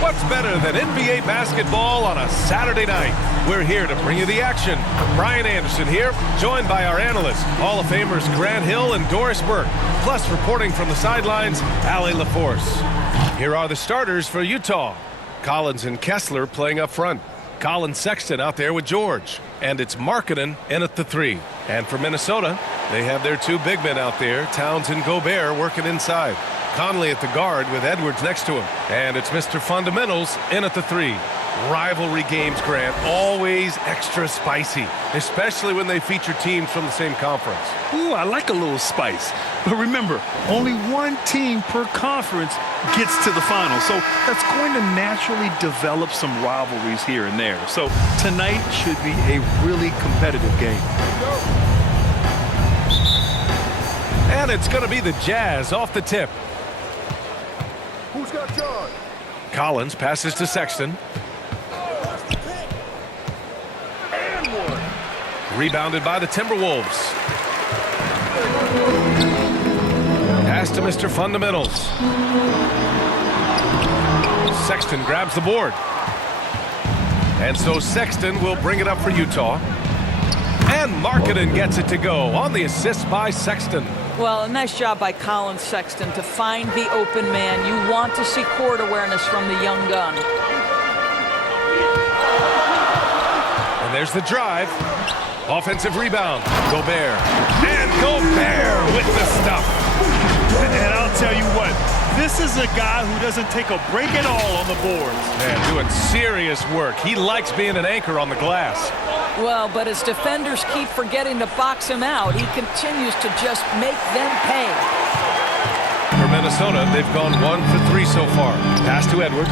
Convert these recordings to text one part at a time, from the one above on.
What's better than NBA basketball on a Saturday night? We're here to bring you the action. Brian Anderson here, joined by our analysts, Hall of Famers Grant Hill and Doris Burke. Plus, reporting from the sidelines, Allie LaForce. Here are the starters for Utah. Collins and Kessler playing up front. Colin Sexton out there with George. And it's Markkanen in at the 3. And for Minnesota, they have their 2 big men out there, Towns and Gobert, working inside. Conley at the guard with Edwards next to him. And it's Mr. Fundamentals in at the 3. Rivalry games, Grant, always extra spicy, especially when they feature teams from the same conference. Ooh, I like a little spice. But remember, only one team per conference gets to the final. So that's going to naturally develop some rivalries here and there. So tonight should be a really competitive game. And it's going to be the Jazz off the tip. Who's got charge? Collins passes to Sexton. Rebounded by the Timberwolves. Pass to Mr. Fundamentals. Sexton grabs the board. And so Sexton will bring it up for Utah. And Markkanen gets it to go on the assist by Sexton. Well, a nice job by Colin Sexton to find the open man. You want to see court awareness from the young gun. And there's the drive. Offensive rebound. Gobert. And Gobert with the stuff. And I'll tell you what, this is a guy who doesn't take a break at all on the boards. Man, doing serious work. He likes being an anchor on the glass. Well, but as defenders keep forgetting to box him out, he continues to just make them pay. For Minnesota, they've gone 1 for 3 so far. Pass to Edwards.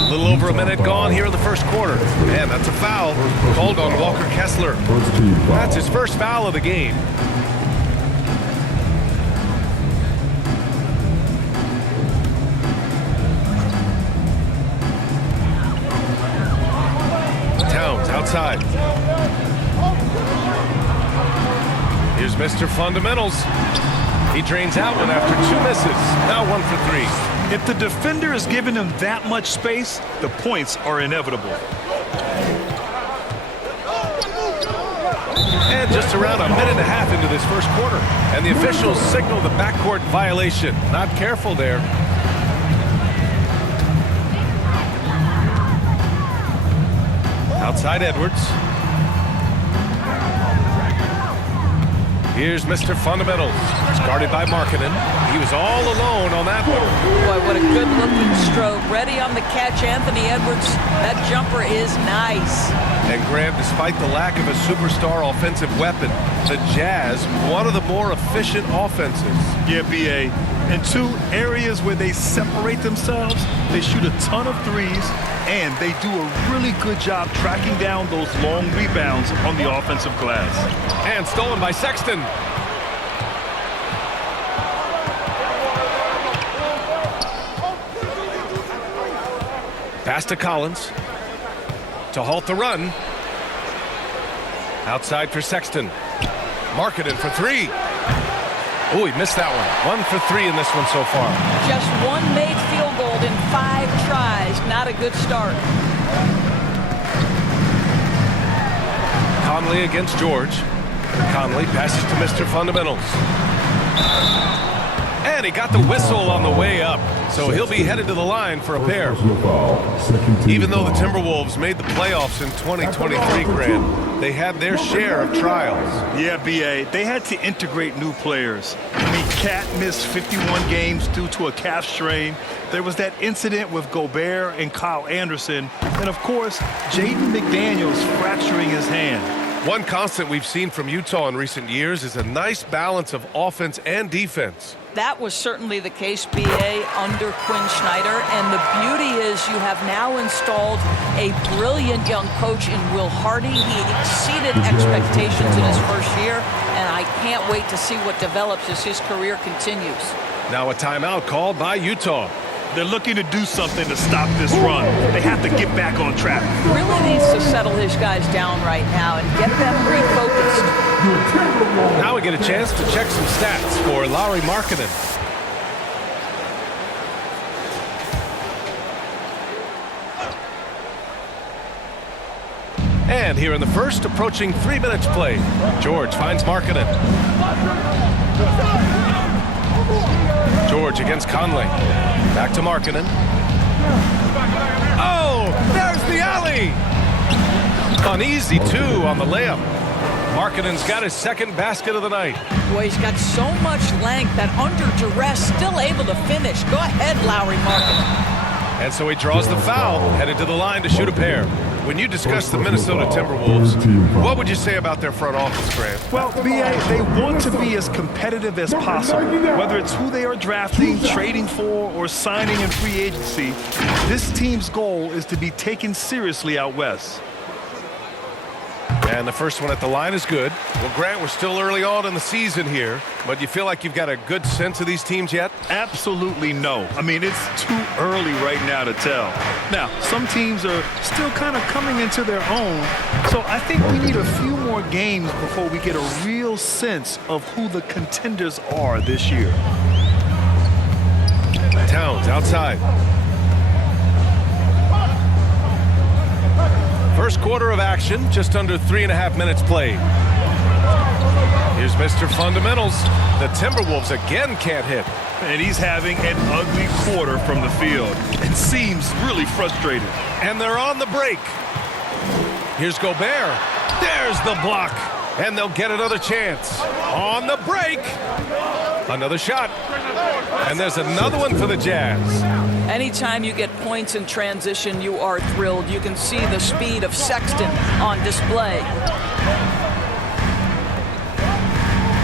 A little over a minute gone here in the first quarter. And that's a foul called on Walker Kessler. That's his first foul of the game. Towns outside. Here's Mr. Fundamentals. He drains out one after 2 misses. Now 1 for 3. If the defender is giving him that much space, the points are inevitable. And just around a minute and a half into this first quarter. And the officials signal the backcourt violation. Not careful there. Outside Edwards. Here's Mr. Fundamentals. It's guarded by Markkanen. He was all alone on that one. Boy, what a good-looking stroke. Ready on the catch, Anthony Edwards. That jumper is nice. And Grant, despite the lack of a superstar offensive weapon, the Jazz, one of the more efficient offenses. Yeah, B.A. In 2 areas where they separate themselves, they shoot a ton of threes, and they do a really good job tracking down those long rebounds on the offensive glass. And stolen by Sexton. Pass to Collins to halt the run. Outside for Sexton. Markkanen for 3. Oh, he missed that one. 1 for 3 in this one so far. Just 1 made field goal in 5 tries. Not a good start. Conley against George. Conley passes to Mr. Fundamentals. And he got the whistle on the way up. So he'll be headed to the line for a pair. Even though the Timberwolves made the playoffs in 2023, Grant, they had their share of trials. Yeah, B.A. They had to integrate new players. I mean, Cat missed 51 games due to a calf strain. There was that incident with Gobert and Kyle Anderson. And, of course, Jaden McDaniels fracturing his hand. One constant we've seen from Utah in recent years is a nice balance of offense and defense. That was certainly the case, B.A., under Quinn Snyder. And the beauty is you have now installed a brilliant young coach in Will Hardy. He exceeded expectations in his first year, and I can't wait to see what develops as his career continues. Now a timeout called by Utah. They're looking to do something to stop this run. They have to get back on track. Really needs to settle his guys down right now and get them refocused. Now we get a chance to check some stats for Lauri Markkanen. And here in the first, approaching 3 minutes played, George finds Markkanen. George against Conley. Back to Markkanen. Oh, there's the alley. Uneasy, too, on the layup. Markkanen's got his second basket of the night. Boy, he's got so much length that under duress, still able to finish. Go ahead, Lauri Markkanen. And so he draws the foul, headed to the line to shoot a pair. When you discuss the Minnesota Timberwolves, what would you say about their front office, Grant? Well, B.A., they want to be as competitive as possible. Whether it's who they are drafting, trading for, or signing in free agency, this team's goal is to be taken seriously out west. And the first one at the line is good. Well, Grant, we're still early on in the season here, but you feel like you've got a good sense of these teams yet? Absolutely no. I mean, it's too early right now to tell. Now, some teams are still kind of coming into their own, so I think we need a few more games before we get a real sense of who the contenders are this year. Towns outside. First quarter of action, just under 3.5 minutes played. Here's Mr. Fundamentals. The Timberwolves again can't hit. And he's having an ugly quarter from the field. It seems really frustrated. And they're on the break. Here's Gobert. There's the block. And they'll get another chance. On the break. Another shot. And there's another one for the Jazz. Anytime you get points in transition, you are thrilled. You can see the speed of Sexton on display.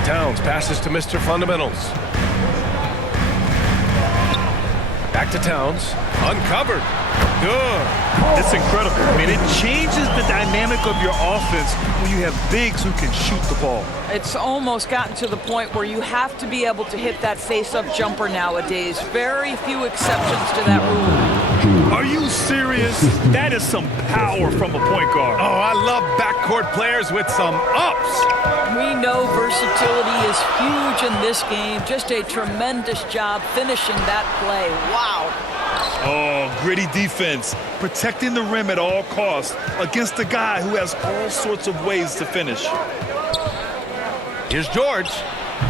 Towns passes to Mr. Fundamentals. Back to Towns. Uncovered. Good. It's incredible. I mean, it changes the dynamic of your offense when you have bigs who can shoot the ball. It's almost gotten to the point where you have to be able to hit that face-up jumper nowadays. Very few exceptions to that rule. Are you serious? That is some power from a point guard. Oh, I love backcourt players with some ups. We know versatility is huge in this game. Just a tremendous job finishing that play. Wow. Oh, gritty defense, protecting the rim at all costs against a guy who has all sorts of ways to finish. Here's George,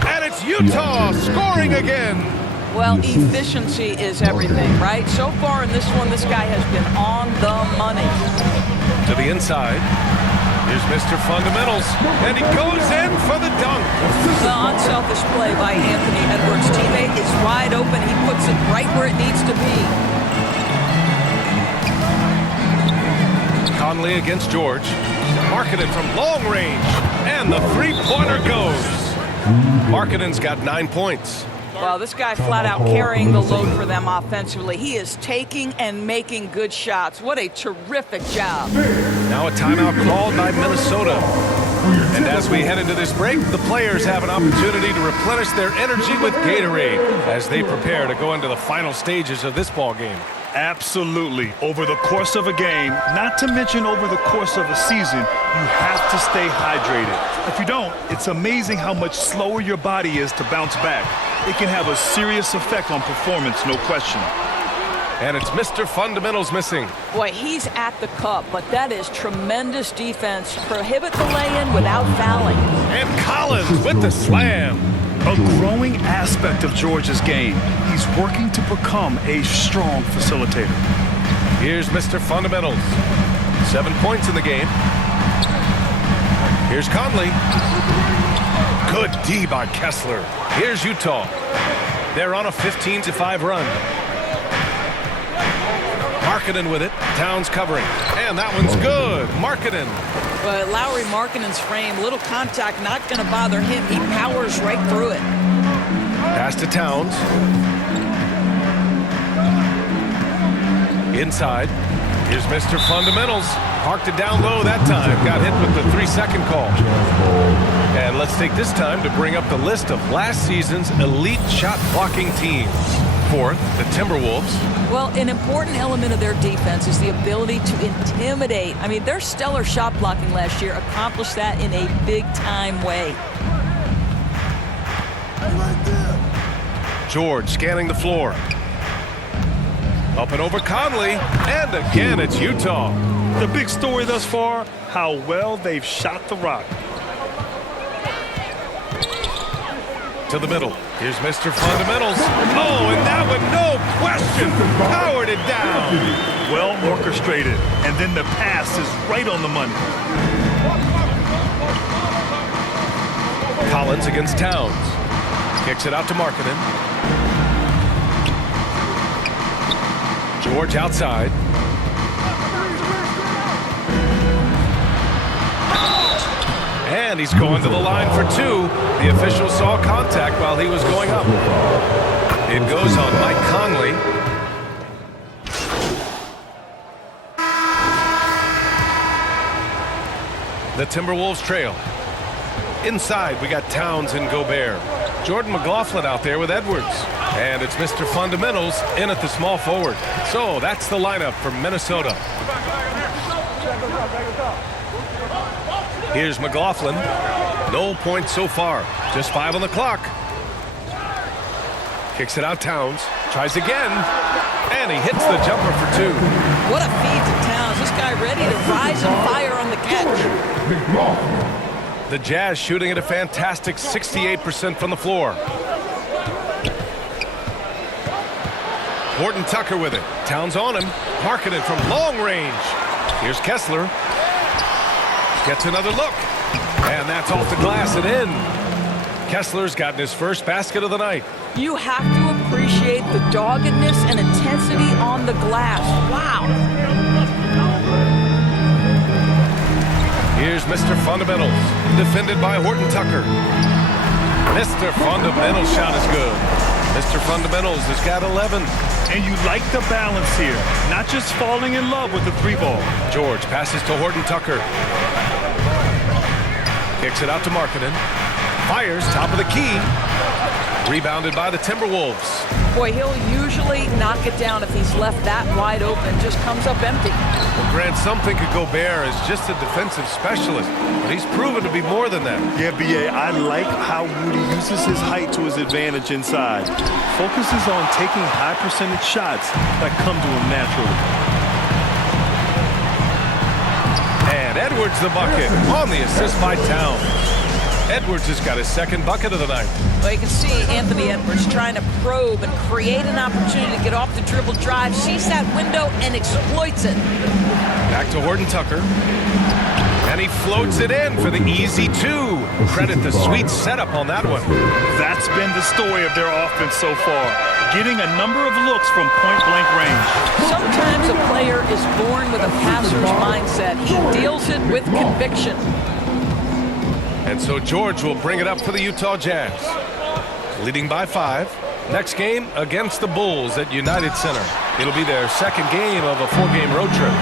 and it's Utah scoring again. Well, efficiency is everything, right? So far in this one, this guy has been on the money. To the inside. Here's Mr. Fundamentals, and he goes in for the dunk. The unselfish play by Anthony Edwards' teammate is wide open. He puts it right where it needs to be. Conley against George. Markkanen from long range. And the three-pointer goes. Markkanen's got 9 points. Well, this guy flat out carrying the load for them offensively. He is taking and making good shots. What a terrific job. Now a timeout called by Minnesota. And as we head into this break, the players have an opportunity to replenish their energy with Gatorade as they prepare to go into the final stages of this ball game. Absolutely. Over the course of a game, not to mention over the course of a season, you have to stay hydrated. If you don't, it's amazing how much slower your body is to bounce back. It can have a serious effect on performance, no question. And it's Mr. Fundamentals missing. Boy, he's at the cup, but that is tremendous defense. Prohibit the lay-in without fouling. And Collins with the slam. A growing aspect of George's game. He's working to become a strong facilitator. Here's Mr. Fundamentals. 7 points in the game. Here's Conley. Good D by Kessler. Here's Utah. They're on a 15-5 run. Markkanen with it. Towns covering. And that one's good. Markkanen. But Lauri Markkanen's frame, little contact, not going to bother him. He powers right through it. Pass to Towns. Inside. Here's Mr. Fundamentals. Parked it down low that time. Got hit with the 3-second call. And let's take this time to bring up the list of last season's elite shot blocking teams. Fourth, the Timberwolves. Well, an important element of their defense is the ability to intimidate. I mean, their stellar shot blocking last year accomplished that in a big-time way. George scanning the floor. Up and over Conley. And again, it's Utah. The big story thus far, how well they've shot the rock. To the middle. Here's Mr. Fundamentals. Oh, and that one, no question, powered it down. Well orchestrated, and then the pass is right on the money. Collins against Towns. Kicks it out to Markkanen. George outside. And he's going to the line for two. The official saw contact while he was going up. It goes on Mike Conley. The Timberwolves trail. Inside, we got Towns and Gobert. Jordan McLaughlin out there with Edwards. And it's Mr. Fundamentals in at the small forward. So that's the lineup for Minnesota. Here's McLaughlin. No points so far. Just 5 on the clock. Kicks it out Towns. Tries again. And he hits the jumper for two. What a feed to Towns. This guy ready to rise and fire on the catch. The Jazz shooting at a fantastic 68% from the floor. Horton Tucker with it. Towns on him. Markkanen from long range. Here's Kessler. Gets another look. And that's off the glass and in. Kessler's gotten his first basket of the night. You have to appreciate the doggedness and intensity on the glass. Wow. Here's Mr. Fundamentals, defended by Horton Tucker. Mr. Fundamentals shot is good. Mr. Fundamentals has got 11. And you like the balance here, not just falling in love with the three ball. George passes to Horton Tucker. Kicks it out to Markkanen. Fires top of the key. Rebounded by the Timberwolves. Boy, he'll usually knock it down if he's left that wide open. Just comes up empty. Well, Grant, some think of Gobert as just a defensive specialist, but he's proven to be more than that. Yeah, B.A., I like how Rudy uses his height to his advantage inside. Focuses on taking high percentage shots that come to him naturally. And Edwards the bucket on the assist by Towns. Edwards has got his second bucket of the night. Well, you can see Anthony Edwards trying to probe and create an opportunity to get off the dribble drive, sees that window and exploits it. Back to Horton Tucker. And he floats it in for the easy two. Credit the sweet setup on that one. That's been the story of their offense so far. Getting a number of looks from point-blank range. Sometimes a player is born with a passer's mindset. He deals it with conviction. And so George will bring it up for the Utah Jazz. Leading by 5. Next game against the Bulls at United Center. It'll be their second game of a 4-game road trip.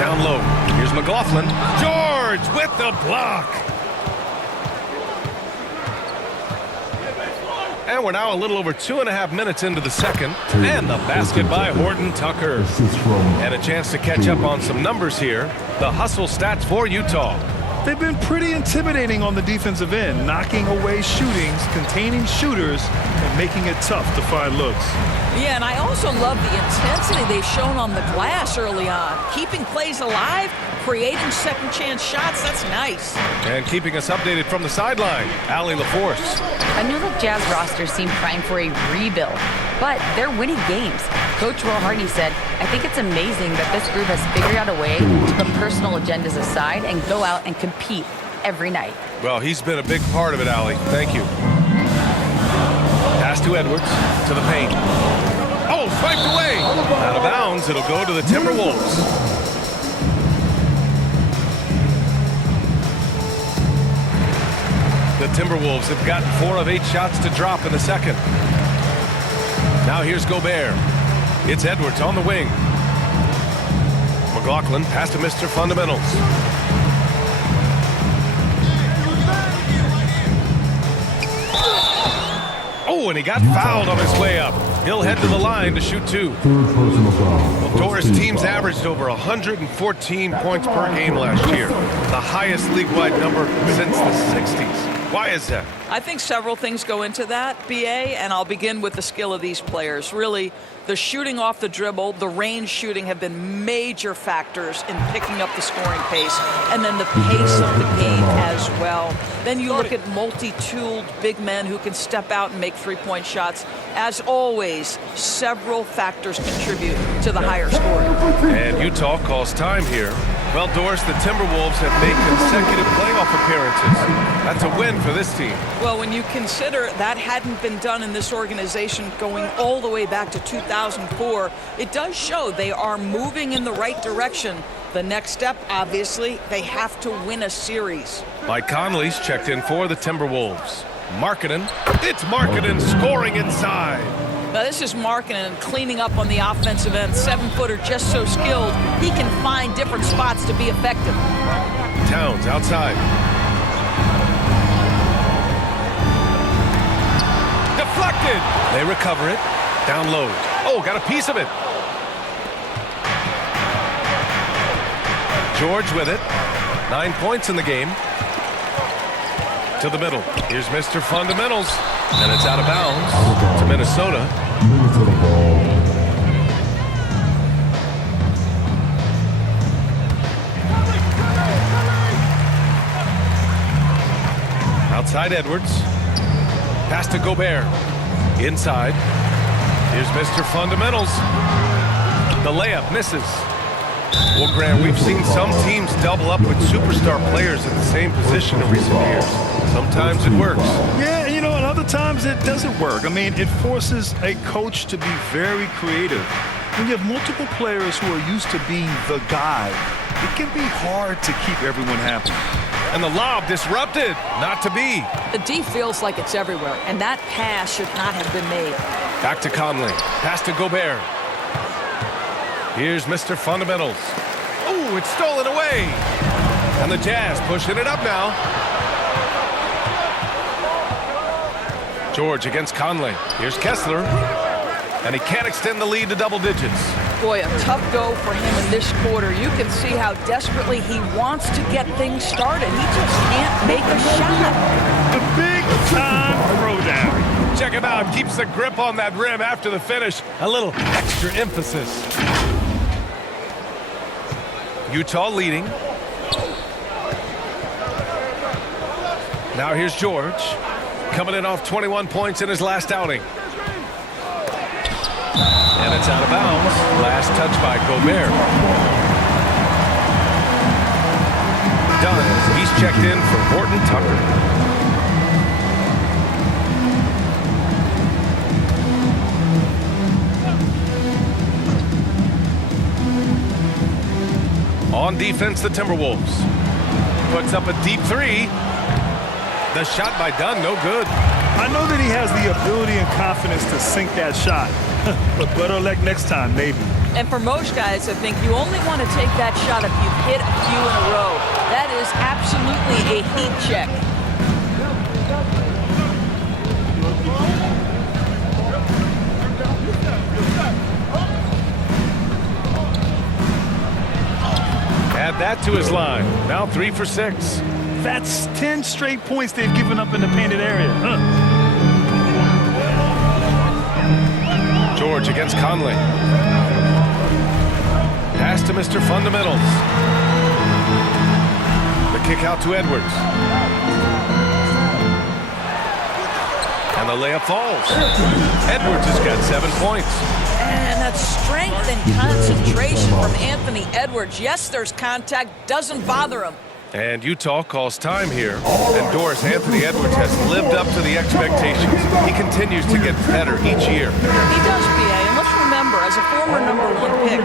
Down low. Here's McLaughlin. George with the block. And we're now a little over 2.5 minutes into the second. And the basket by Horton Tucker. And a chance to catch up on some numbers here. The hustle stats for Utah. They've been pretty intimidating on the defensive end, knocking away shootings, containing shooters, and making it tough to find looks. Yeah, and I also love the intensity they've shown on the glass early on. Keeping plays alive, creating second chance shots, that's nice. And keeping us updated from the sideline, Allie LaForce. I know the Jazz roster seemed primed for a rebuild, but they're winning games. Coach Will Hardy said, I think it's amazing that this group has figured out a way to put personal agendas aside and go out and compete every night. Well, he's been a big part of it, Allie. Thank you. Pass to Edwards, to the paint. Oh, swiped away. Out of bounds, it'll go to the Timberwolves. The Timberwolves have gotten 4 of 8 shots to drop in the second. Now here's Gobert. It's Edwards on the wing. McLaughlin pass to Mr. Fundamentals. Oh, and he got fouled on his way up. He'll head to the line to shoot 2. Well, Doris teams averaged over 114 points per game last year, the highest league-wide number since the 60s. Why is that? I think several things go into that, BA, and I'll begin with the skill of these players. Really, the shooting off the dribble, the range shooting have been major factors in picking up the scoring pace, and then the pace of the game as well. Then you look at multi-tooled big men who can step out and make three-point shots. As always, several factors contribute to the higher scoring. And Utah calls time here. Well, Doris, the Timberwolves have made consecutive playoff appearances. That's a win for this team. Well, when you consider that hadn't been done in this organization going all the way back to 2004, it does show they are moving in the right direction. The next step, obviously, they have to win a series. Mike Conley's checked in for the Timberwolves. Markkanen. It's Markkanen scoring inside. Now, this is Markkanen cleaning up on the offensive end. 7-footer, just so skilled. He can find different spots to be effective. Towns outside. Deflected. They recover it. Down low. Oh, got a piece of it. George with it. 9 points in the game. To the middle. Here's Mr. Fundamentals. And it's out of bounds to Minnesota. Minnesota ball. Outside Edwards. Pass to Gobert. Inside. Here's Mr. Fundamentals. The layup misses. Well, Grant, we've seen some teams double up with superstar players in the same position in recent years. Sometimes it works. Yeah, you know, and other times it doesn't work. I mean, it forces a coach to be very creative. When you have multiple players who are used to being the guy, it can be hard to keep everyone happy. And the lob disrupted. Not to be. The D feels like it's everywhere, and that pass should not have been made. Back to Conley. Pass to Gobert. Here's Mr. Fundamentals. Oh, it's stolen away. And the Jazz pushing it up now. George against Conley. Here's Kessler. And he can't extend the lead to double digits. Boy, a tough go for him in this quarter. You can see how desperately he wants to get things started. He just can't make a shot. The big-time throwdown. Check him out. Keeps the grip on that rim after the finish. A little extra emphasis. Utah leading. Now here's George. Coming in off 21 points in his last outing. And it's out of bounds. Last touch by Gobert. Dunn. He's checked in for Horton Tucker. On defense, the Timberwolves. Puts up a deep three. The shot by Dunn, no good. I know that he has the ability and confidence to sink that shot. But better luck next time, maybe. And for most guys, I think you only want to take that shot if you've hit a few in a row. That is absolutely a heat check. Add that to his line. Now 3 for 6. That's 10 straight points they've given up in the painted area. George against Conley. Pass to Mr. Fundamentals. The kick out to Edwards. And the layup falls. Edwards has got 7 points. And that strength and concentration from Anthony Edwards. Yes, there's contact. Doesn't bother him. And Utah calls time here. And Doris, Anthony Edwards has lived up to the expectations. He continues to get better each year. He does, BA. And let's remember, as a former #1 pick.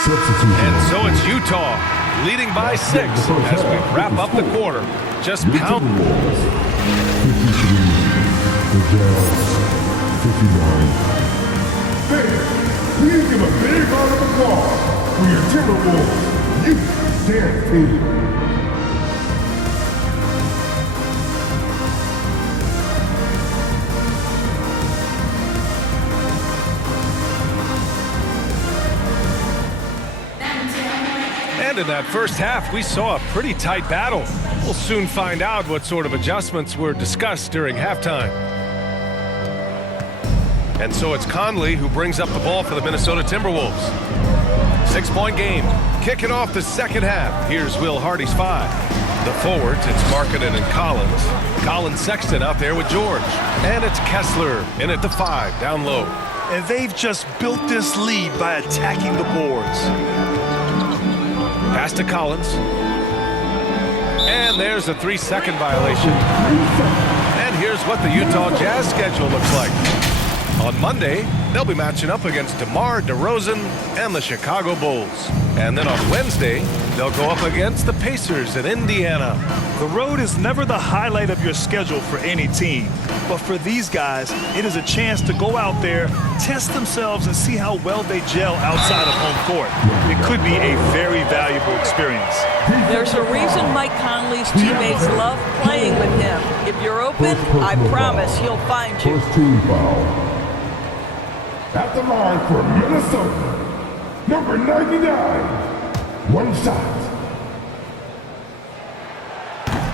And so it's Utah leading by 6 as we wrap up the quarter. Just pound. 53. The Jazz. 59. Fans, please give a big round of applause for your Timberwolves. You dance team. in that first half, we saw a pretty tight battle. We'll soon find out what sort of adjustments were discussed during halftime. And so it's Conley who brings up the ball for the Minnesota Timberwolves. 6-point game. Kicking off the second half. Here's Will Hardy's 5. The forwards, it's Markkanen and Collins. Collins Sexton out there with George. And it's Kessler in at the 5, down low. And they've just built this lead by attacking the boards. Pass to Collins. And there's a 3-second violation. And here's what the Utah Jazz schedule looks like. On Monday, they'll be matching up against DeMar DeRozan and the Chicago Bulls. And then on Wednesday, they'll go up against the Pacers in Indiana. The road is never the highlight of your schedule for any team. But for these guys, it is a chance to go out there, test themselves, and see how well they gel outside of home court. It could be a very valuable experience. There's a reason Mike Conley's teammates love playing with him. If you're open, I promise he'll find you. First team foul. At the line for Minnesota, number 99. One shot.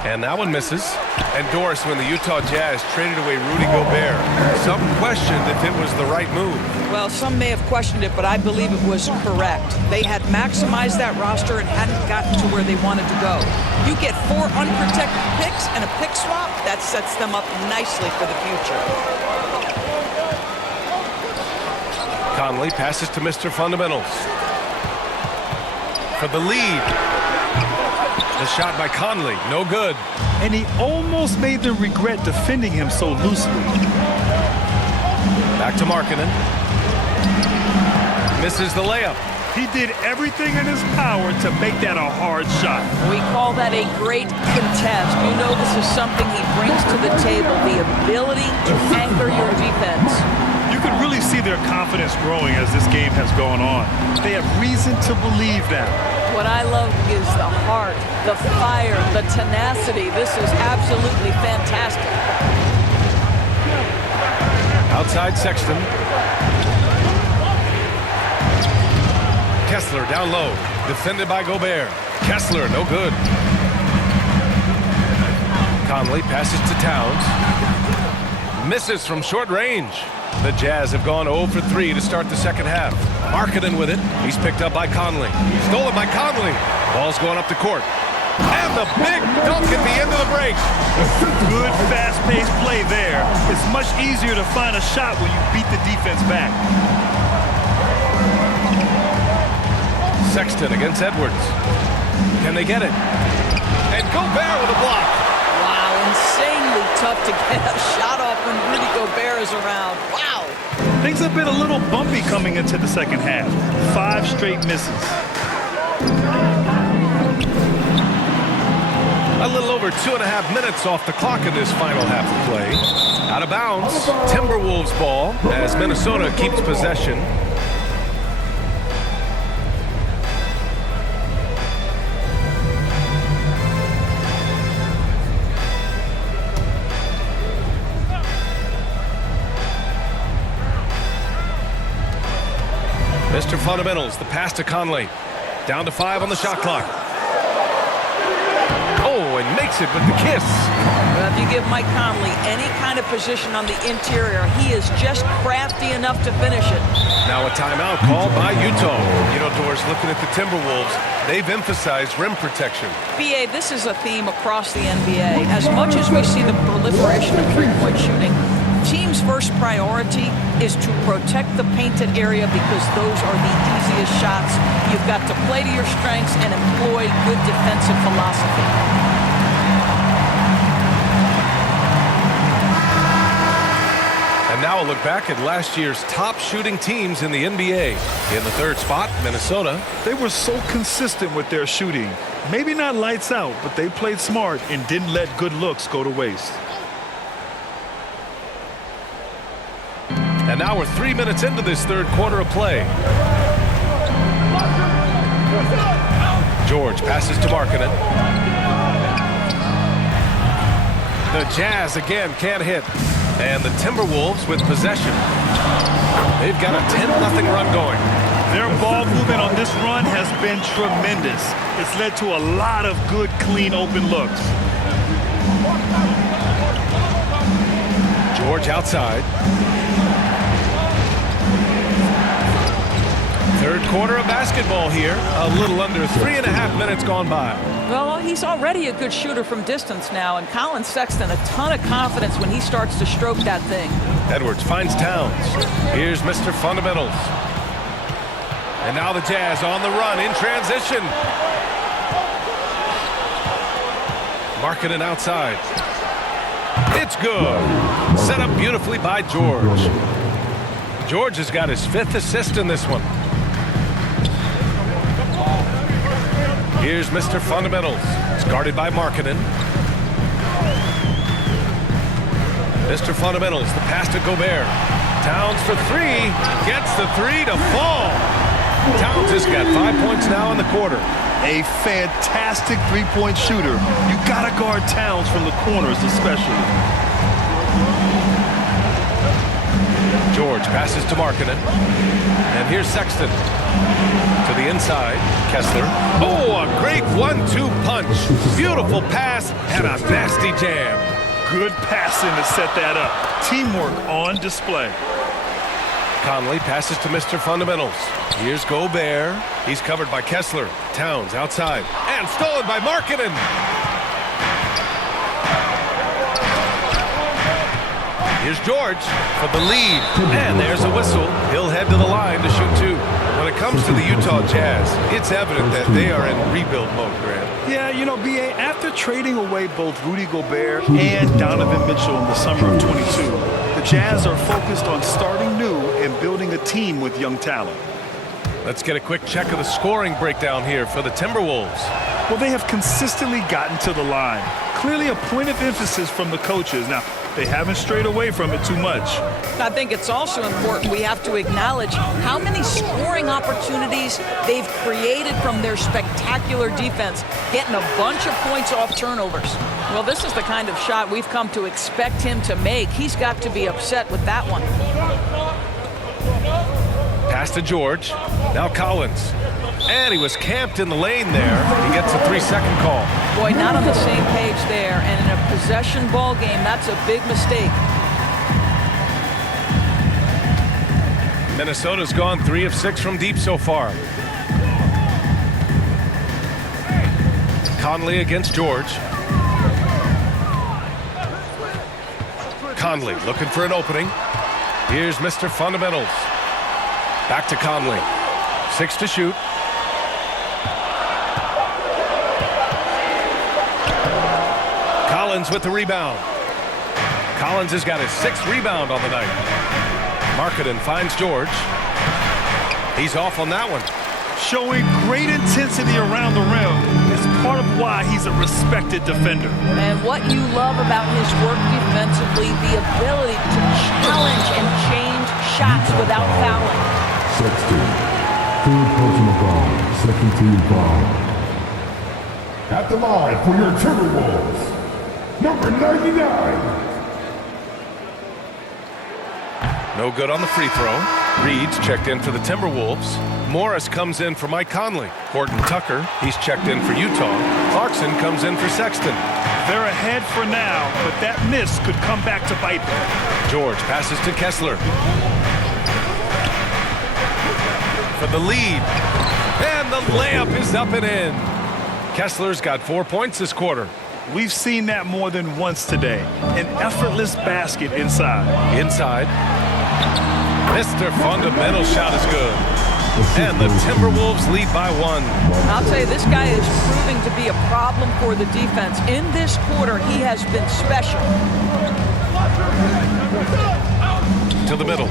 And that one misses. And Doris, when the Utah Jazz traded away Rudy Gobert, some questioned if it was the right move. Well, some may have questioned it, but I believe it was correct. They had maximized that roster and hadn't gotten to where they wanted to go. You get 4 unprotected picks and a pick swap, that sets them up nicely for the future. Conley passes to Mr. Fundamentals. For the lead. The shot by Conley, no good. And he almost made them regret defending him so loosely. Back to Markkanen. Misses the layup. He did everything in his power to make that a hard shot. We call that a great contest. You know this is something he brings to the table, the ability to anchor your defense. You can really see their confidence growing as this game has gone on. They have reason to believe that. What I love is the heart, the fire, the tenacity. This is absolutely fantastic. Outside Sexton. Kessler down low. Defended by Gobert. Kessler, no good. Conley passes to Towns. Misses from short range. The Jazz have gone 0 for 3 to start the second half. Markkanen with it. He's picked up by Conley. Stolen by Conley. Ball's going up the court. And the big dunk at the end of the break. Good fast-paced play there. It's much easier to find a shot when you beat the defense back. Sexton against Edwards. Can they get it? And Gobert with a block. Wow, insanely tough to get a shot off when Rudy Gobert is around. Wow. Things have been a little bumpy coming into the second half. 5 straight misses. A little over 2.5 minutes off the clock in this final half of play. Out of bounds. Timberwolves ball as Minnesota keeps possession. Mr. Fundamentals, the pass to Conley. Down to 5 on the shot clock. Oh, and makes it with the kiss. Well, if you give Mike Conley any kind of position on the interior, he is just crafty enough to finish it. Now a timeout called by Utah. You know, Doris, looking at the Timberwolves, they've emphasized rim protection. BA, this is a theme across the NBA. As much as we see the proliferation of three-point shooting, team's first priority is to protect the painted area because those are the easiest shots. You've got to play to your strengths and employ good defensive philosophy. And now a look back at last year's top shooting teams in the NBA. In the third spot, Minnesota. They were so consistent with their shooting. Maybe not lights out, but they played smart and didn't let good looks go to waste. And now we're 3 minutes into this third quarter of play. George passes to Markkanen. The Jazz again can't hit. And the Timberwolves with possession. They've got a 10-0 run going. Their ball movement on this run has been tremendous. It's led to a lot of good, clean, open looks. George outside. Third quarter of basketball here. A little under 3.5 minutes gone by. Well, he's already a good shooter from distance now, and Colin Sexton a ton of confidence when he starts to stroke that thing. Edwards finds Towns. Here's Mr. Fundamentals. And now the Jazz on the run in transition. Markkanen outside. It's good. Set up beautifully by George. George has got his 5th assist in this one. Here's Mr. Fundamentals. It's guarded by Markkanen. Mr. Fundamentals, the pass to Gobert. Towns for 3. Gets the 3 to fall. Towns has got 5 points now in the quarter. A fantastic three-point shooter. You gotta guard Towns from the corners especially. George passes to Markkanen. And here's Sexton. To the inside, Kessler. Oh, a great 1-2 punch. Beautiful pass and a nasty jam. Good passing to set that up. Teamwork on display. Conley passes to Mr. Fundamentals. Here's Gobert. He's covered by Kessler. Towns outside. And stolen by Markkanen. Here's George for the lead. And there's a whistle. He'll head to the line to shoot 2. When it comes to the Utah Jazz, it's evident that they are in rebuild mode, Grant. Yeah, you know, B.A., after trading away both Rudy Gobert and Donovan Mitchell in the summer of 22, the Jazz are focused on starting new and building a team with young talent. Let's get a quick check of the scoring breakdown here for the Timberwolves. Well, they have consistently gotten to the line. Clearly a point of emphasis from the coaches. Now, they haven't strayed away from it too much. I think it's also important we have to acknowledge how many scoring opportunities they've created from their spectacular defense, getting a bunch of points off turnovers. Well, this is the kind of shot we've come to expect him to make. He's got to be upset with that one. Pass to George. Now Collins. And he was camped in the lane there. He gets a 3-second call. Boy, not on the same page there. And in a possession ball game, that's a big mistake. Minnesota's gone 3 of 6 from deep so far. Conley against George. Conley looking for an opening. Here's Mr. Fundamentals. Back to Conley. 6 to shoot. Collins with the rebound. Collins has got his 6th rebound on the night. Markkanen finds George. He's off on that one. Showing great intensity around the rim is part of why he's a respected defender. And what you love about his work defensively, the ability to challenge and change shots without fouling. Sexton. 3rd personal foul. 2nd team foul. At the line for your Timberwolves, number 99. No good on the free throw. Reed's checked in for the Timberwolves. Morris comes in for Mike Conley. Horton Tucker, he's checked in for Utah. Clarkson comes in for Sexton. They're ahead for now, but that miss could come back to bite them. George passes to Kessler. For the lead. And the layup is up and in. Kessler's got 4 points this quarter. We've seen that more than once today. An effortless basket inside. Inside. Mr. Fundamental shot is good. And the Timberwolves lead by 1. I'll tell you, this guy is proving to be a problem for the defense. In this quarter, he has been special. To the middle.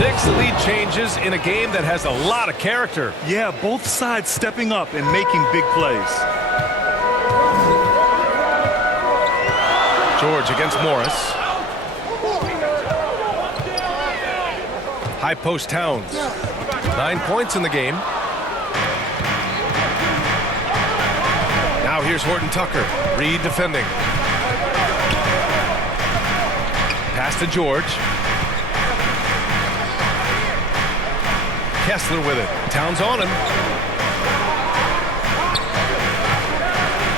6 lead changes in a game that has a lot of character. Yeah, both sides stepping up and making big plays. George against Morris. High post Towns. 9 points in the game. Now here's Horton Tucker. Reed defending. Pass to George. Kessler with it. Towns on him.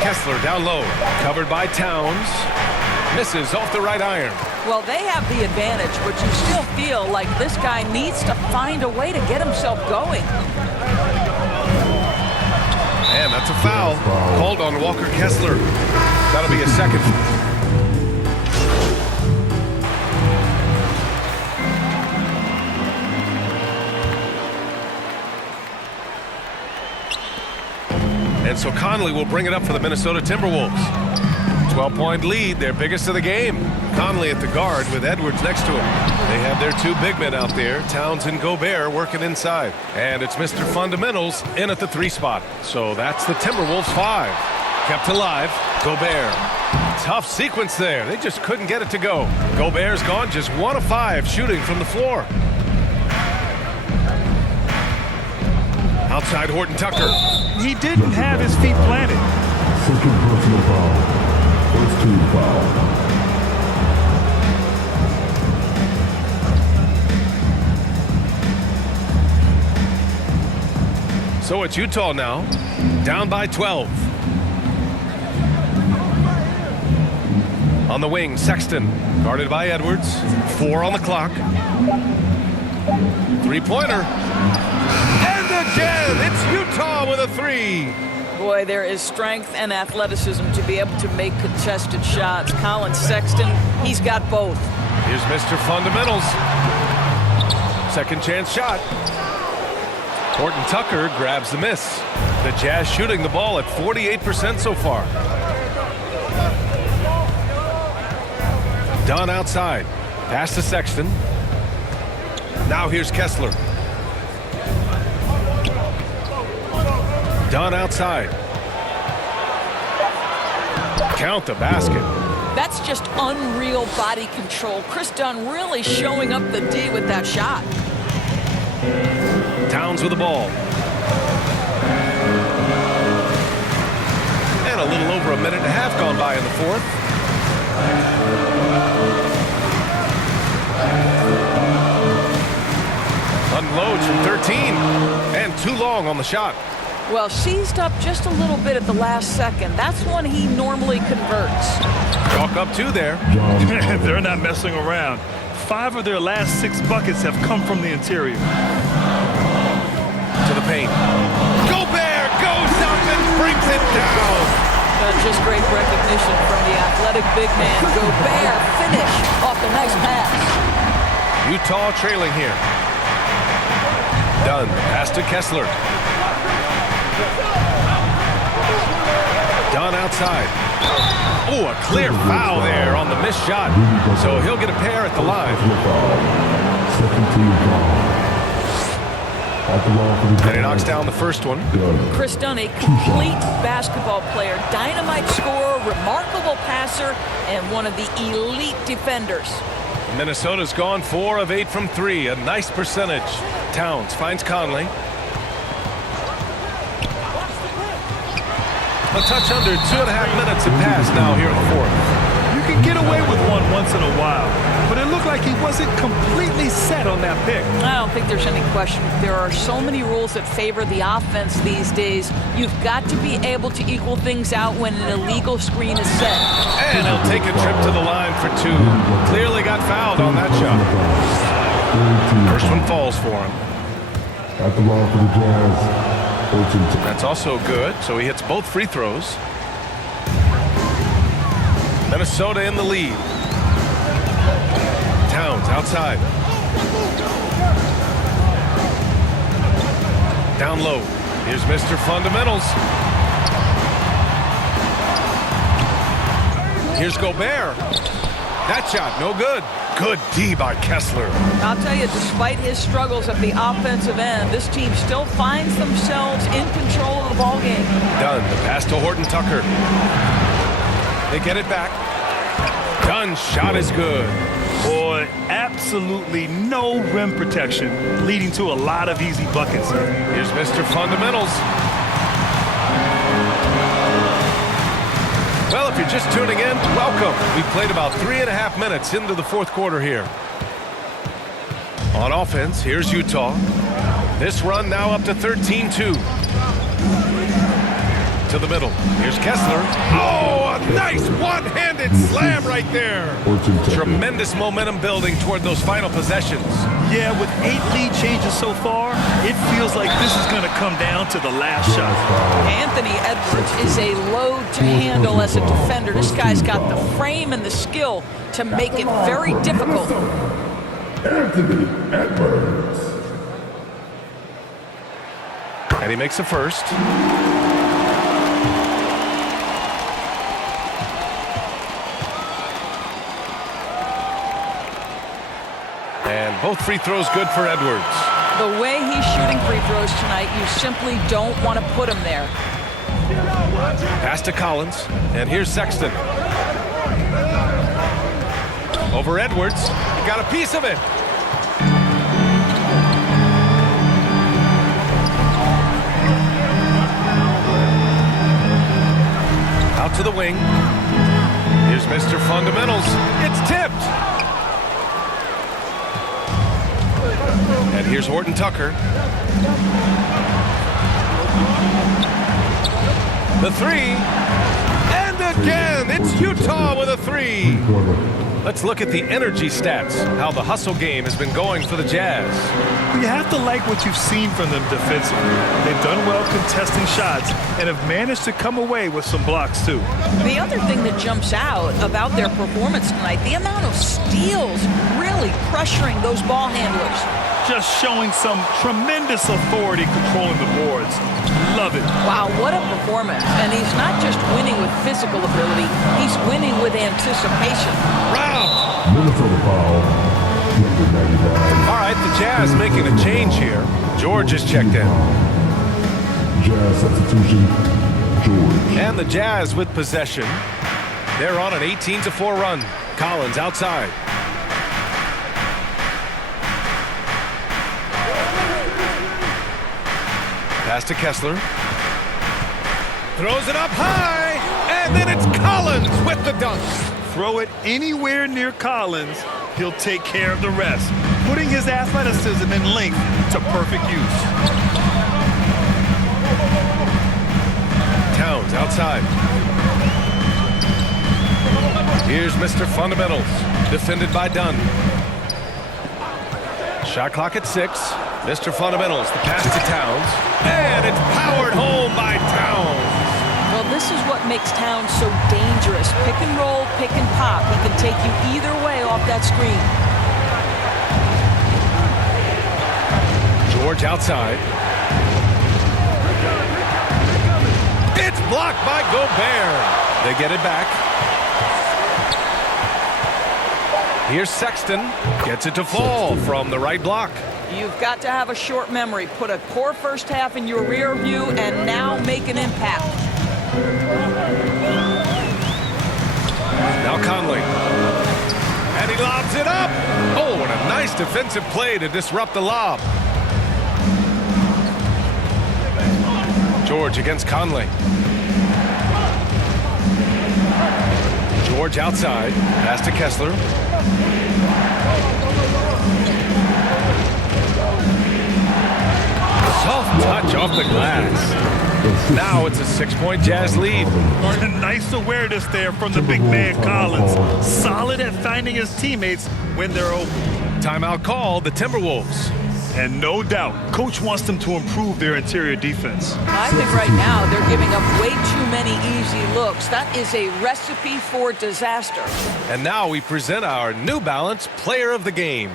Kessler down low. Covered by Towns. Misses off the right iron. Well, they have the advantage, but you still feel like this guy needs to find a way to get himself going. And that's a foul. Called on Walker Kessler. That'll be a second. And so Conley will bring it up for the Minnesota Timberwolves. 12-point lead, their biggest of the game. Conley at the guard with Edwards next to him. They have their two big men out there, Towns and Gobert, working inside. And it's Mr. Fundamentals in at the 3 spot. So that's the Timberwolves 5. Kept alive, Gobert. Tough sequence there. They just couldn't get it to go. Gobert's gone just 1 of 5 shooting from the floor. Outside Horton Tucker. He didn't have his feet planted. Second personal foul. First team foul. So it's Utah now, down by 12. On the wing, Sexton, guarded by Edwards. 4 on the clock. 3-pointer. And again, it's Utah with a 3. Boy, there is strength and athleticism to be able to make contested shots. Colin Sexton, he's got both. Here's Mr. Fundamentals. Second chance shot. Horton Tucker grabs the miss. The Jazz shooting the ball at 48% so far. Dunn outside. Pass to Sexton. Now here's Kessler. Dunn outside. Count the basket. That's just unreal body control. Chris Dunn really showing up the D with that shot. Towns with the ball. And a little over a minute and a half gone by in the fourth. Unloads from 13. And too long on the shot. Well, seized up just a little bit at the last second. That's when he normally converts. Chalk up 2 there. They're not messing around. 5 of their last 6 buckets have come from the interior. To the paint. Gobert goes up and brings it down. Just great recognition from the athletic big man. Gobert finish off the nice pass. Utah trailing here. Dunn, pass to Kessler. Dunn outside. Oh, a clear foul there on the missed shot. So he'll get a pair at the line. Second team foul. And he knocks down the first one. Chris Dunn, a complete basketball player, dynamite scorer, remarkable passer, and one of the elite defenders. Minnesota's gone 4 of 8 from 3. A nice percentage. Towns finds Conley. A touch under 2.5 minutes have passed now here in the fourth. You can get away with one once in a while, but it looked like he wasn't completely set on that pick. I don't think there's any question. There are so many rules that favor the offense these days. You've got to be able to equal things out when an illegal screen is set. And he'll take a trip to the line for 2. Clearly got fouled on that shot. First one falls for him. At the line for the Jazz. That's also good, so he hits both free throws. Minnesota in the lead. Towns outside. Down low. Here's Mr. Fundamentals. Here's Gobert. That shot, no good. Good D by Kessler. I'll tell you, despite his struggles at the offensive end, this team still finds themselves in control of the ball game. Dunn, the pass to Horton Tucker. They get it back. Dunn's shot is good. Boy, absolutely no rim protection, leading to a lot of easy buckets here. Here's Mr. Fundamentals. Well, if you're just tuning in, welcome. We played about 3.5 minutes into the fourth quarter here. On offense, here's Utah. This run now up to 13-2. To the middle. Here's Kessler. Oh, a nice one-handed slam right there. Tremendous momentum building toward those final possessions. Yeah, with 8 lead changes so far, it feels like this is going to come down to the last shot. Anthony Edwards is a load to handle as a defender. This guy's got the frame and the skill to make it very difficult. Anthony Edwards. And he makes a first. And both free throws good for Edwards. The way he's shooting free throws tonight, you simply don't want to put him there. Pass to Collins. And here's Sexton. Over Edwards. He got a piece of it. Out to the wing. Here's Mr. Fundamentals. It's tipped. And here's Horton Tucker. The three. And again, it's Utah with a three. Let's look at the energy stats, how the hustle game has been going for the Jazz. You have to like what you've seen from them defensively. They've done well contesting shots and have managed to come away with some blocks, too. The other thing that jumps out about their performance tonight, the amount of steals really pressuring those ball handlers. Just showing some tremendous authority controlling the boards. Love it. Wow, what a performance. And he's not just winning with physical ability, he's winning with anticipation. Round. Minnesota foul. All right, the Jazz making a change here. George is checked in. Jazz substitution, George. And the Jazz with possession. They're on an 18-4 run. Collins outside. Pass to Kessler. Throws it up high. And then it's Collins with the dunk. Throw it anywhere near Collins, he'll take care of the rest, putting his athleticism and length to perfect use. Towns outside. Here's Mr. Fundamentals, defended by Dunn. Shot clock at 6. Mr. Fundamentals, the pass to Towns. And it's powered home by Towns. Well, this is what makes Towns so dangerous. Pick and roll, pick and pop. He can take you either way off that screen. George outside. It's blocked by Gobert. They get it back. Here's Sexton. Gets it to fall from the right block. You've got to have a short memory. Put a poor first half in your rear view and now make an impact. Now Conley. And he lobs it up. Oh, and a nice defensive play to disrupt the lob. George against Conley. George outside. Pass to Kessler. Soft touch off the glass. Now it's a 6-point Jazz lead. Nice awareness there from the big man Collins. Solid at finding his teammates when they're open. Timeout called, the Timberwolves. And no doubt, coach wants them to improve their interior defense. I think right now they're giving up way too many easy looks. That is a recipe for disaster. And now we present our New Balance Player of the Game.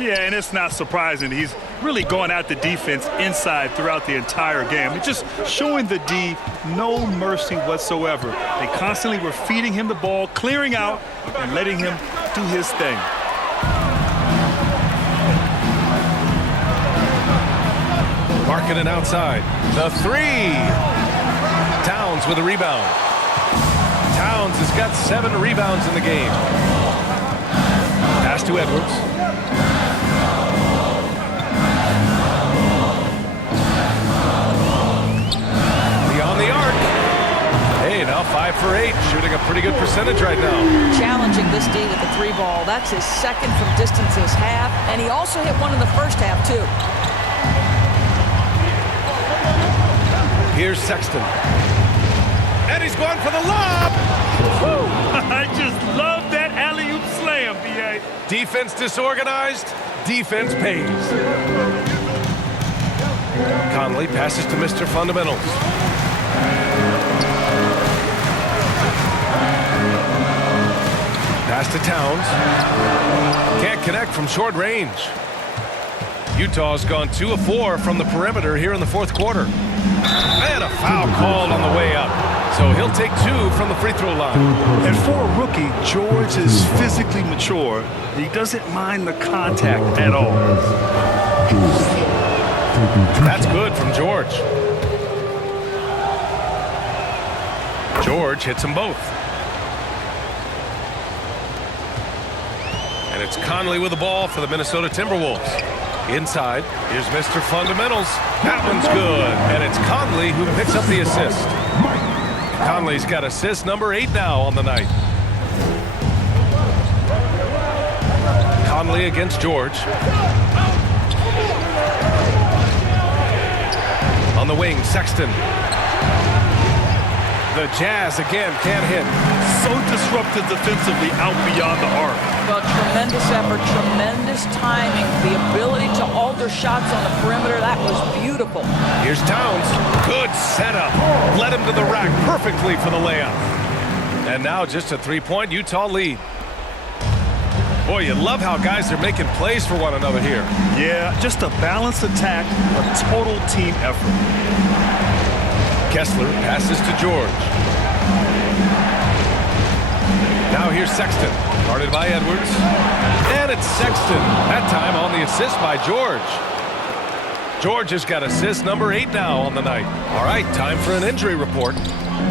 Yeah, and it's not surprising. He's really going at the defense inside throughout the entire game. It's just showing the D no mercy whatsoever. They constantly were feeding him the ball, clearing out, and letting him do his thing. Marking it outside. The three. Towns with a rebound. Towns has got 7 rebounds in the game. Pass to Edwards. Beyond the arc. Hey, now 5 for 8. Shooting a pretty good percentage right now. Challenging this D with the 3 ball. That's his second from distance this half. And he also hit one in the first half, too. Here's Sexton. And he's going for the lob. I just love that alley-oop slam, B.A. Defense disorganized. Defense pays. Conley passes to Mr. Fundamentals. Pass to Towns. Can't connect from short range. Utah's gone 2 of 4 from the perimeter here in the fourth quarter. And a foul called on the way up. So he'll take 2 from the free throw line. And for a rookie, George is physically mature. He doesn't mind the contact at all. That's good from George. George hits them both. And it's Conley with the ball for the Minnesota Timberwolves. Inside, here's Mr. Fundamentals. That one's good. And it's Conley who picks up the assist. Conley's got assist number 8 now on the night. Conley against George. On the wing, Sexton. The Jazz again can't hit. So disruptive defensively out beyond the arc. Well, tremendous effort, tremendous timing, the ability to alter shots on the perimeter. That was beautiful. Here's Towns. Good setup. Led him to the rack perfectly for the layup. And now just a 3-point Utah lead. Boy, you love how guys are making plays for one another here. Yeah, just a balanced attack, a total team effort. Kessler passes to George. Now here's Sexton. Guarded by Edwards. And it's Sexton. That time on the assist by George. George has got assist number 8 now on the night. All right, time for an injury report.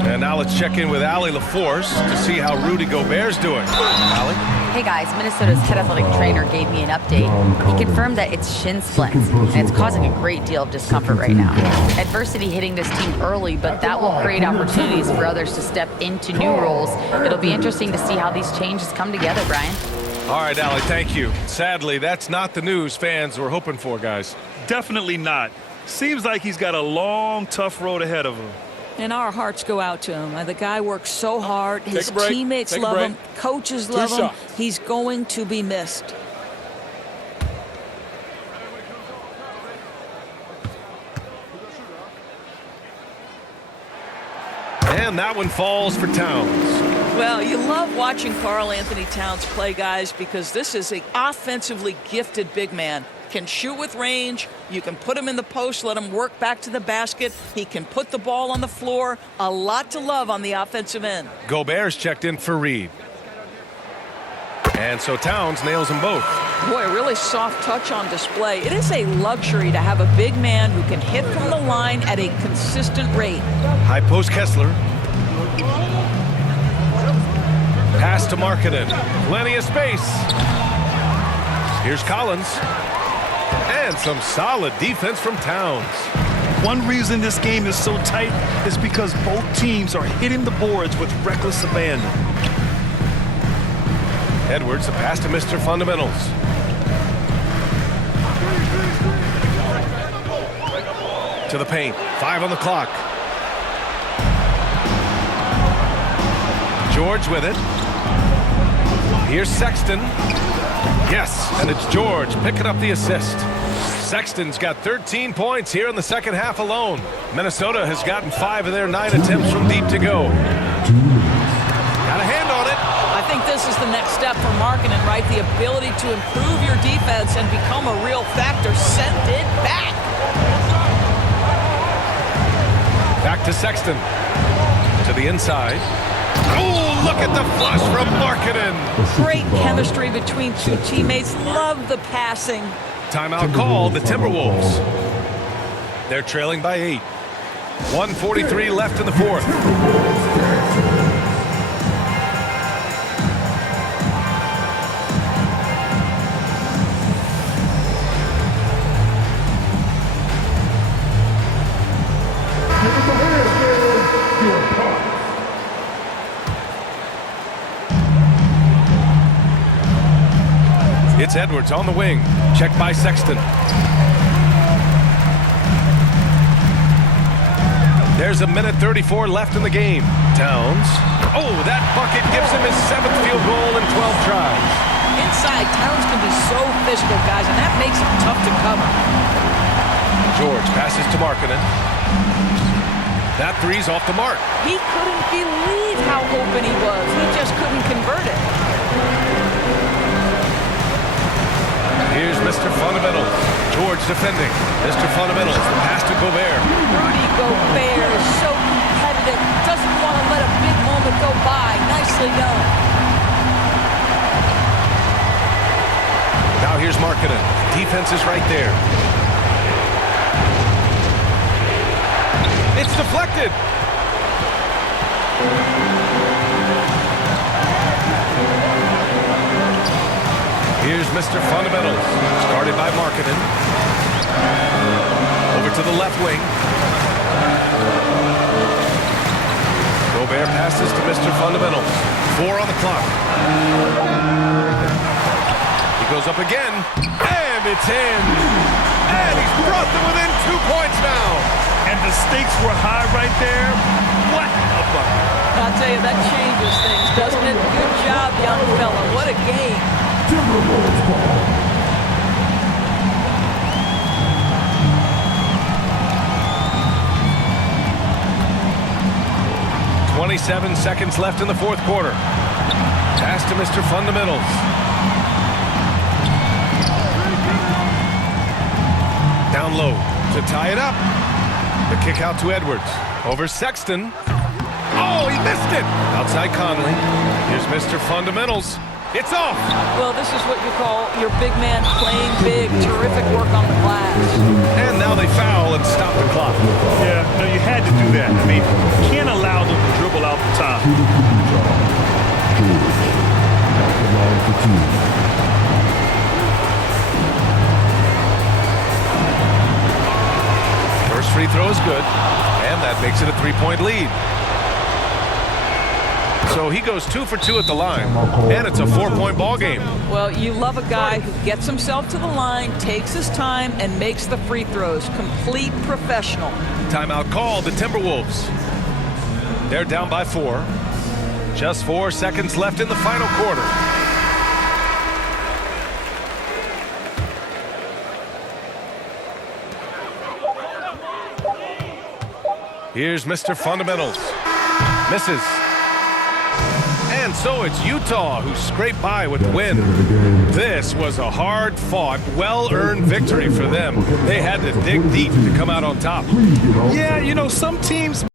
And now let's check in with Allie LaForce to see how Rudy Gobert's doing. Allie? Hey guys, Minnesota's head athletic trainer gave me an update. He confirmed that it's shin splints, and it's causing a great deal of discomfort right now. Adversity hitting this team early, but that will create opportunities for others to step into new roles. It'll be interesting to see how these changes come together, Brian. All right, Allie, thank you. Sadly, that's not the news fans were hoping for, guys. Definitely not. Seems like he's got a long, tough road ahead of him. And our hearts go out to him. The guy works so hard. His teammates love him. Coaches love him. He's going to be missed. And that one falls for Towns. Well, you love watching Karl Anthony Towns play, guys, because this is an offensively gifted big man. Can shoot with range. You can put him in the post, let him work back to the basket. He can put the ball on the floor. A lot to love on the offensive end. Gobert's checked in for Reed. And so Towns nails them both. Boy, a really soft touch on display. It is a luxury to have a big man who can hit from the line at a consistent rate. High post Kessler. Pass to Markkanen. Plenty of space. Here's Collins. And some solid defense from Towns. One reason this game is so tight is because both teams are hitting the boards with reckless abandon. Edwards, a pass to Mr. Fundamentals. To the paint. 5 on the clock. George with it. Here's Sexton. Yes, and it's George picking up the assist. Sexton's got 13 points here in the second half alone. Minnesota has gotten 5 of their 9 attempts from deep to go. Got a hand on it. I think this is the next step for Markkanen, right? The ability to improve your defense and become a real factor. Send it back. Back to Sexton. To the inside. Oh, look at the flush from Markkanen. Great chemistry between two teammates. Love the passing. Timeout called the Timberwolves. They're trailing by 8. 1:43 left in the fourth. It's Edwards on the wing. Checked by Sexton. There's a minute 34 left in the game. Towns. Oh, that bucket gives him his 7th field goal in 12 tries. Inside, Towns can be so physical, guys, and that makes him tough to cover. George passes to Markkanen. That three's off the mark. He couldn't believe how open he was. He just couldn't convert it. Here's Mr. Fundamentals. George defending. Mr. Fundamentals, the pass to Gobert. Rudy Gobert is so competitive. Doesn't want to let a big moment go by. Nicely done. Now here's Markkanen. Defense is right there. It's deflected. Here's Mr. Fundamentals, started by Markkanen. Over to the left wing. Gobert passes to Mr. Fundamentals. 4 on the clock. He goes up again, and it's in. And he's brought them within 2 points now. And the stakes were high right there. What a bucket. I'll tell you, that changes things, doesn't it? Good job, young fella. What a game. Timberwolves ball. .27 seconds left in the 4th quarter. Pass to Mr. Fundamentals. Down low to tie it up. The kick out to Edwards. Over Sexton. Oh, he missed it. Outside Conley. Here's Mr. Fundamentals. It's off. Well, this is what you call your big man playing big. Terrific work on the glass. And now they foul and stop the clock. Yeah, no, you had to do that. I mean, you can't allow them to dribble out the top. George. At the line for 2. First free throw is good, and that makes it a 3-point lead. So he goes 2 for 2 at the line, and it's a 4-point ball game. Well, you love a guy who gets himself to the line, takes his time, and makes the free throws. Complete professional. Timeout called, the Timberwolves. They're down by 4. Just 4 seconds left in the final quarter. Here's Mr. Fundamentals. Misses. And so it's Utah who scraped by with the win. This was a hard-fought, well-earned victory for them. They had to dig deep to come out on top. Yeah, you know, some teams